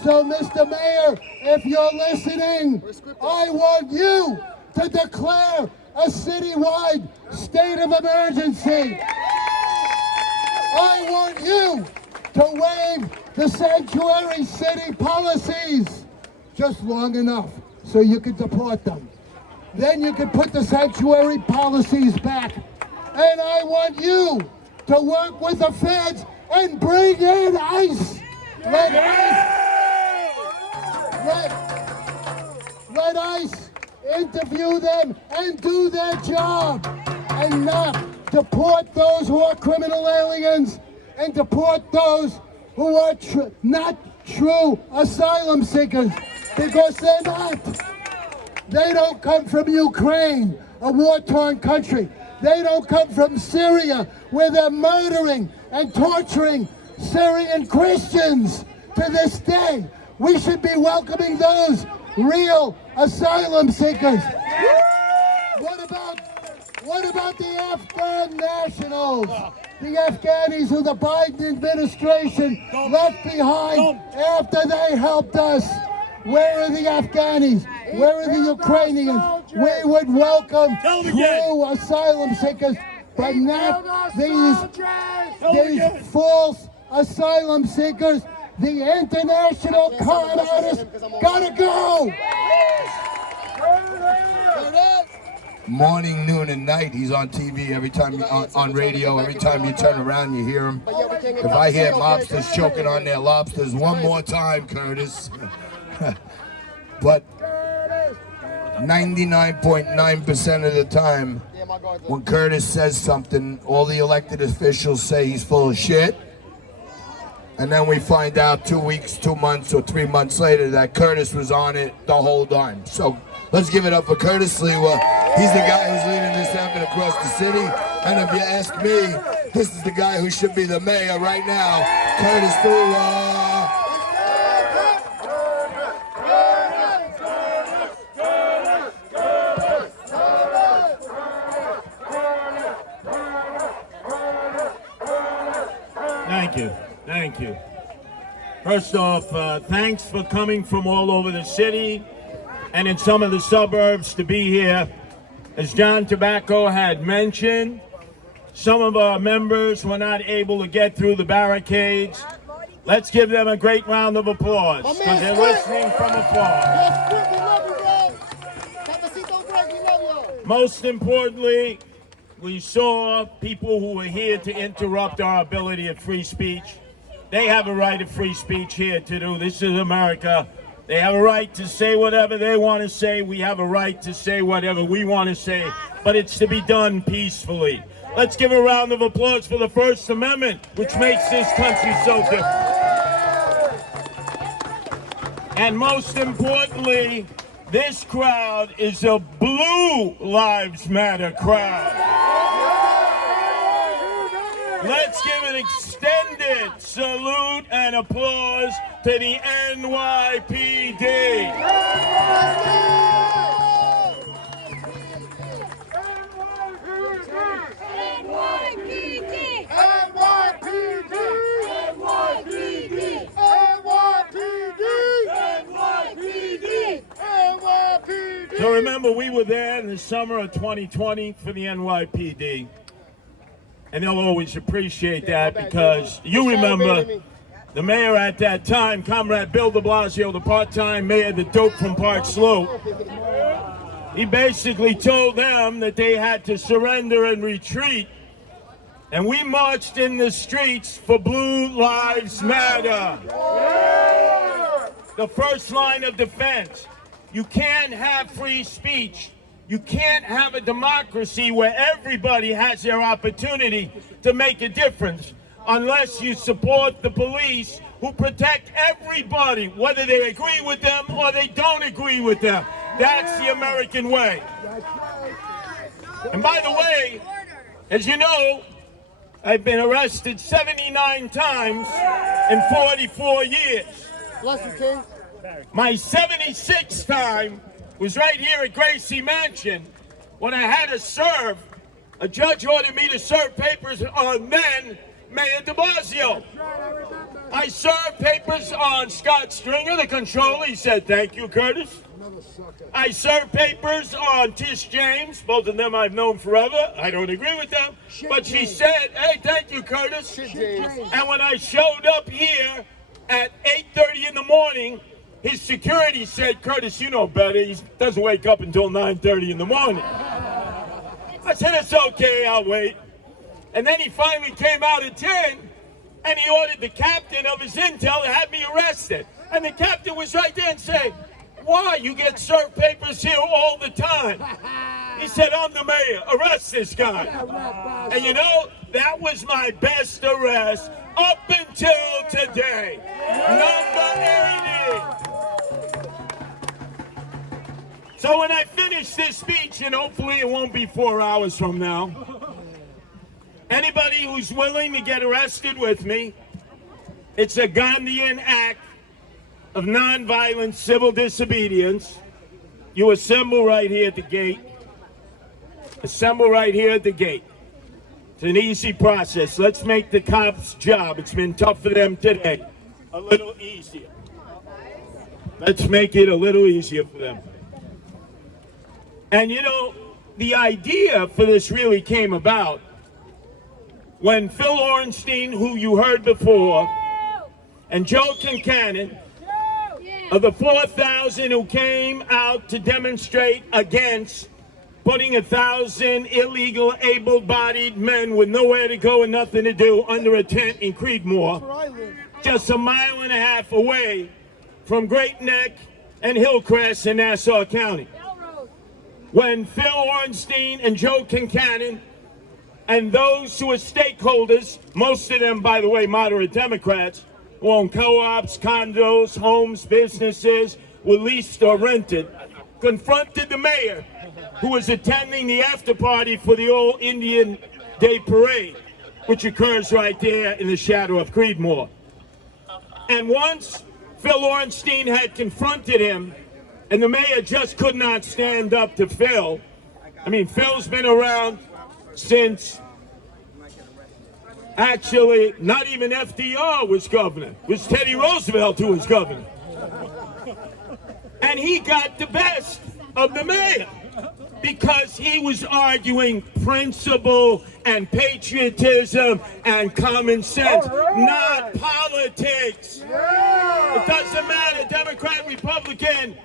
So, Mr. Mayor, if you're listening, I want you to declare a citywide state of emergency. I want you to waive the sanctuary city policies just long enough so you can deport them. Then you can put the sanctuary policies back. And I want you to work with the feds and bring in ICE. Let ICE interview them and do their job, and not deport those who are criminal aliens and deport those who are not true asylum seekers, because they're not. They don't come from Ukraine, a war-torn country. They don't come from Syria, where they're murdering and torturing Syrian Christians to this day. We should be welcoming those real asylum seekers. What about the Afghan nationals? The Afghanis who the Biden administration left behind after they helped us. Where are the Afghanis? Where are the Ukrainians? We would welcome true asylum seekers, but not these false asylum seekers. The international con artists gotta go! Morning, noon, and night. He's on TV every time, on radio. Every time you turn around, you hear him. If I hear lobsters choking on their lobsters one more time, Curtis. But 99.9% of the time, when Curtis says something, all the elected officials say he's full of shit. And then we find out 2 weeks, 2 months, or 3 months later that Curtis was on it the whole time. So let's give it up for Curtis Sliwa. He's the guy who's leading this effort across the city. And if you ask me, this is the guy who should be the mayor right now, Curtis Sliwa. Thank you. Thank you. First off, thanks for coming from all over the city and in some of the suburbs to be here. As John Tobacco had mentioned, some of our members were not able to get through the barricades. Let's give them a great round of applause because they're listening from afar. Most importantly, we saw people who were here to interrupt our ability of free speech. They have a right of free speech here to do. This is America. They have a right to say whatever they want to say. We have a right to say whatever we want to say, but it's to be done peacefully. Let's give a round of applause for the First Amendment, which makes this country so different. And most importantly, this crowd is a Blue Lives Matter crowd. Let's give an extended salute and applause to the NYPD. So remember, we were there in the summer of 2020 for the NYPD. And they'll always appreciate that because you remember the mayor at that time, Comrade Bill de Blasio, the part-time mayor, the dope from Park Slope, he basically told them that they had to surrender and retreat. And we marched in the streets for Blue Lives Matter. The first line of defense. You can't have free speech. You can't have a democracy where everybody has their opportunity to make a difference unless you support the police who protect everybody, whether they agree with them or they don't agree with them. That's the American way. And by the way, as you know, I've been arrested 79 times in 44 years. Bless you, King. My 76th time was right here at Gracie Mansion when I had to serve. A judge ordered me to serve papers on then Mayor de Blasio. I served papers on Scott Stringer, the controller. He said, "Thank you, Curtis." I served papers on Tish James. Both of them I've known forever. I don't agree with them. But she said, "Hey, thank you, Curtis." And when I showed up here at 8:30 in the morning, his security said, "Curtis, you know better. He doesn't wake up until 9:30 in the morning." I said, "It's okay, I'll wait." And then he finally came out at 10, and he ordered the captain of his intel to have me arrested. And the captain was right there and said, "Why? You get served papers here all the time." He said, "I'm the mayor. Arrest this guy." And you know, that was my best arrest up until today. Number 80. So when I finish this speech, and hopefully it won't be 4 hours from now, anybody who's willing to get arrested with me, it's a Gandhian act of nonviolent civil disobedience. You assemble right here at the gate. Assemble right here at the gate. It's an easy process. Let's make the cops' job, it's been tough for them today, a little easier. Let's make it a little easier for them. And you know, the idea for this really came about when Phil Orenstein, who you heard before, and Joe Kincannon, of the 4,000 who came out to demonstrate against putting 1,000 illegal, able-bodied men with nowhere to go and nothing to do under a tent in Creedmoor, just a mile and a half away from Great Neck and Hillcrest in Nassau County. when Phil Ornstein and Joe Kincannon and those who are stakeholders, most of them, by the way, moderate Democrats, who own co-ops, condos, homes, businesses, were leased or rented, confronted the mayor, who was attending the after party for the old Indian Day Parade, which occurs right there in the shadow of Creedmoor. And once Phil Ornstein had confronted him, and the mayor just could not stand up to Phil. I mean, Phil's been around since, actually, not even FDR was governor. It was Teddy Roosevelt who was governor. And he got the best of the mayor because he was arguing principle and patriotism and common sense, not politics. It doesn't matter, Democrat, Republican,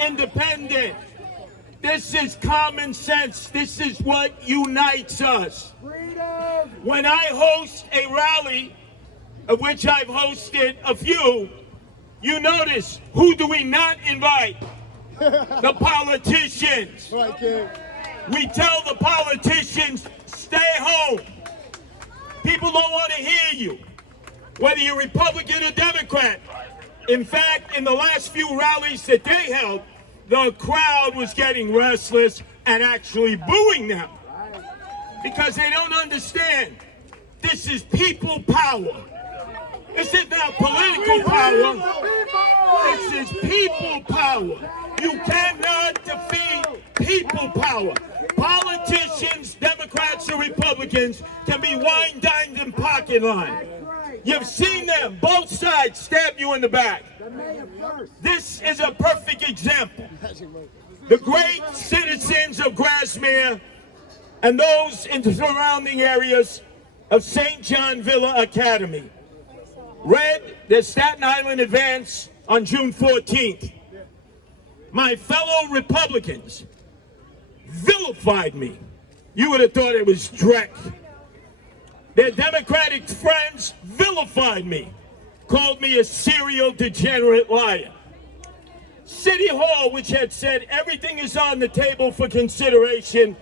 Independent. This is common sense. This is what unites us. When I host a rally, of which I've hosted a few, you notice, who do we not invite? The politicians. We tell the politicians, stay home. People don't want to hear you, whether you're Republican or Democrat. In fact, in the last few rallies that they held, the crowd was getting restless and actually booing them because they don't understand. This is people power. This is not political power. This is people power. You cannot defeat people power. Politicians, Democrats or Republicans, can be wine-dined in parking line. You've seen them, both sides stab you in the back. This is a perfect example. The great citizens of Grasmere and those in the surrounding areas of St. John Villa Academy read the Staten Island Advance on June 14th. My fellow Republicans vilified me. You would have thought it was Drek. Their Democratic friends vilified me, called me a serial degenerate liar. City Hall, which had said everything is on the table for consideration,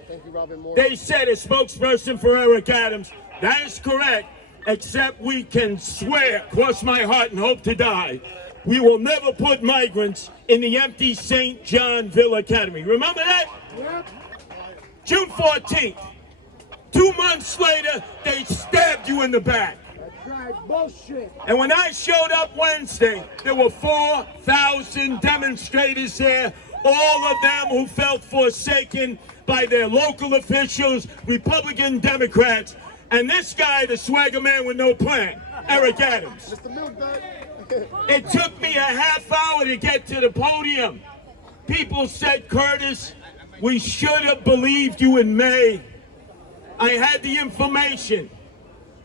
they said, a spokesperson for Eric Adams, that is correct, except we can swear, cross my heart and hope to die, we will never put migrants in the empty St. John Villa Academy. Remember that? June 14th. 2 months later, they stabbed you in the back. Bullshit. And when I showed up Wednesday, there were 4,000 demonstrators there, all of them who felt forsaken by their local officials, Republican, Democrats, and this guy, the swagger man with no plan, Eric Adams. It took me a half hour to get to the podium. People said, Curtis, we should have believed you in May. I had the information.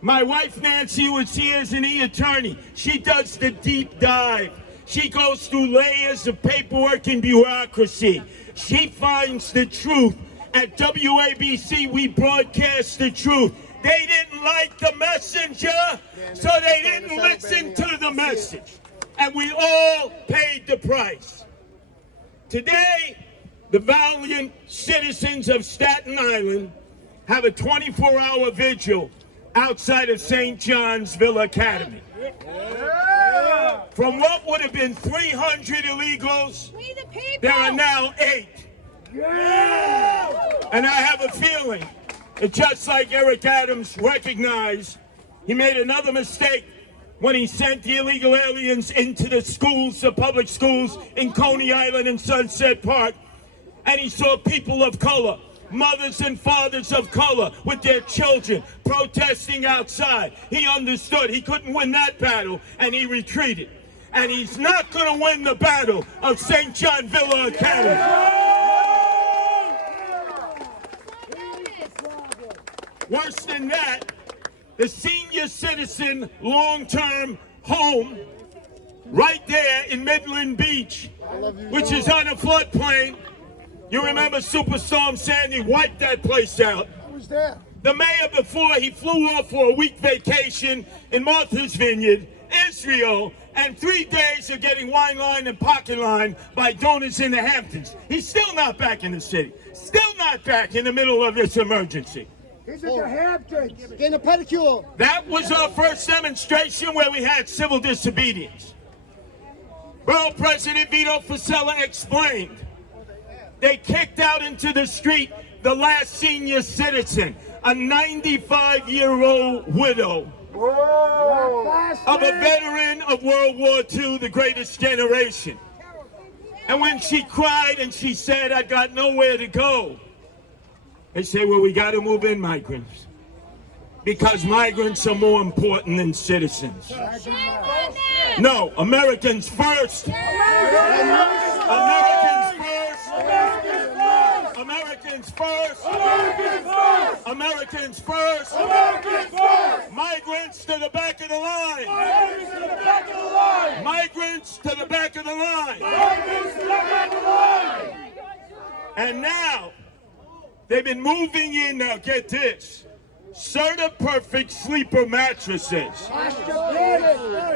My wife, Nancy, who is here as an attorney, she does the deep dive. She goes through layers of paperwork and bureaucracy. She finds the truth. At WABC, we broadcast the truth. They didn't like the messenger, so they didn't listen to the message. And we all paid the price. Today, the valiant citizens of Staten Island have a 24-hour vigil outside of St. John's Villa Academy. From what would have been 300 illegals, there are now 8. And I have a feeling that just like Eric Adams recognized, he made another mistake when he sent the illegal aliens into the schools, the public schools in Coney Island and Sunset Park, and he saw people of color, mothers and fathers of color with their children protesting outside. He understood he couldn't win that battle, and he retreated. And he's not going to win the battle of St. John Villa Academy. Worse than that, the senior citizen long-term home right there in Midland Beach, which is on a floodplain. You remember Superstorm Sandy wiped that place out. I was there. The mayor, before he flew off for a week vacation in Martha's Vineyard, Israel, and 3 days of getting wine line and pocket line by donors in the Hamptons. He's still not back in the city. Still not back in the middle of this emergency. He's at the Hamptons. Getting a pedicure. That was our first demonstration where we had civil disobedience. Borough President Vito Fossella explained they kicked out into the street the last senior citizen, a 95-year-old widow of a veteran of World War II, the greatest generation. And when she cried and she said, "I got nowhere to go," they say, "Well, we got to move in migrants because migrants are more important than citizens." No, Americans first. Americans first. Americans first. Americans first. Migrants to the back of the line. Migrants to the back of the line. And now they've been moving in. Now get this. Serta Perfect sleeper mattresses.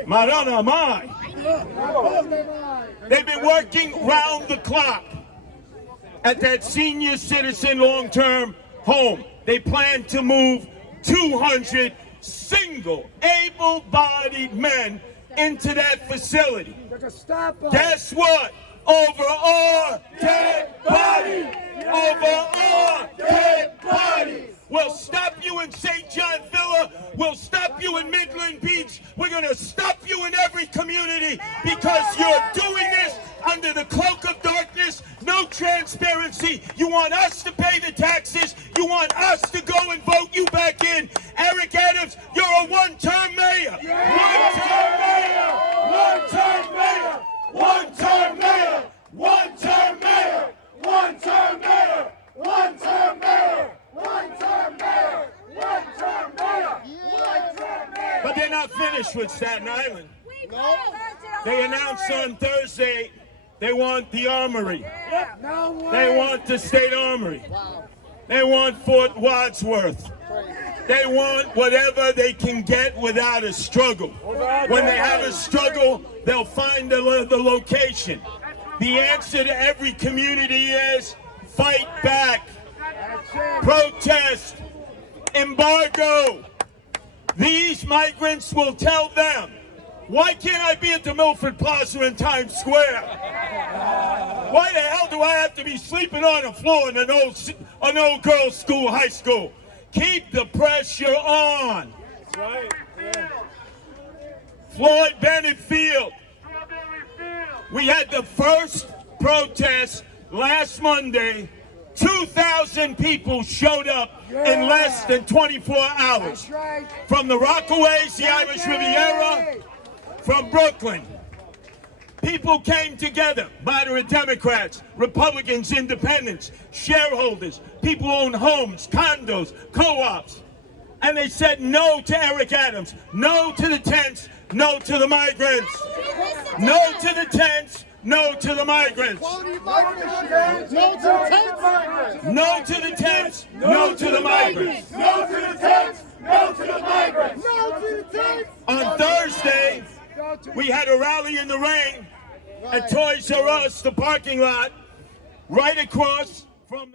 Marana Mai. They've been working round the clock at that senior citizen long-term home. They plan to move 200 single, able-bodied men into that facility. Guess what? Over our dead bodies. Over our dead bodies. We'll stop you in St. John Villa. We'll stop you in Midland Beach. We're going to stop you in every community because you're doing this under the cloak of darkness. No transparency. You want us to pay the taxes. You want us to go and vote you back in. Eric Adams, you're a one-term mayor. One-term mayor. One-term mayor. One-term mayor. One-term mayor. One-term mayor. One-term mayor. One-term mayor! One-term mayor! One-term mayor! But they're not finished with Staten Island. They announced on Thursday they want the Armory. They want the State Armory. They want Fort Wadsworth. They want whatever they can get without a struggle. When they have a struggle, they'll find the location. The answer to every community is fight back. Protest, embargo. These migrants will tell them, why can't I be at the Milford Plaza in Times Square? Why the hell do I have to be sleeping on a floor in an old girls' school, high school? Keep the pressure on. Floyd Bennett Field. We had the first protest last Monday. 2,000 people showed up in less than 24 hours. From the Rockaways, the Irish Riviera, from Brooklyn. People came together, moderate Democrats, Republicans, independents, shareholders, people who own homes, condos, co-ops. And they said no to Eric Adams, no to the tents, no to the migrants. No to the tents, no to the migrants. No to the tents. No to the tents. No to the migrants. No to the tents. No to the migrants. No to the tents. On Thursday, we had a rally in the rain at Toys R Us, the parking lot, right across from